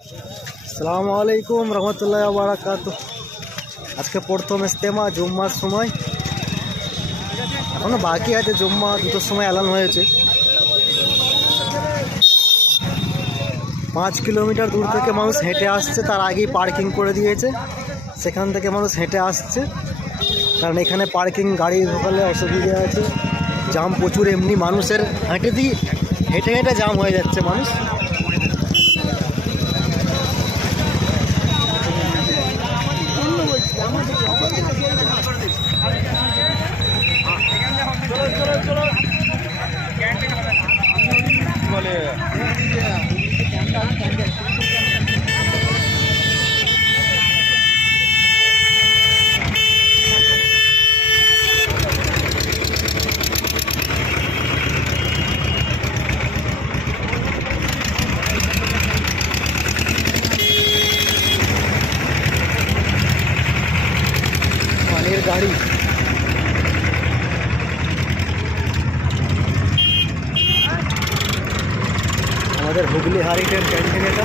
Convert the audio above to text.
আসসালামু আলাইকুম রহমতুল্লাহ বারাকাতুহ। আজকে প্রথম ইজতেমা জুম্মার সময়, এখনো বাকি আছে। জুম্মা 2টোর সময় এলান হয়েছে। 5 কিলোমিটার দূর থেকে মানুষ হেঁটে আসছে, তার আগেই পার্কিং করে দিয়েছে। সেখান থেকে মানুষ হেঁটে আসছে, কারণ এখানে পার্কিং গাড়ি ঢোকালে অসুবিধা আছে। জাম প্রচুর, এমনি মানুষের হেঁটে হেঁটে জাম হয়ে যাচ্ছে মানুষ। মালের গাড়ি, আমাদের হুগলি হারিটের ক্যান্টিন এটা।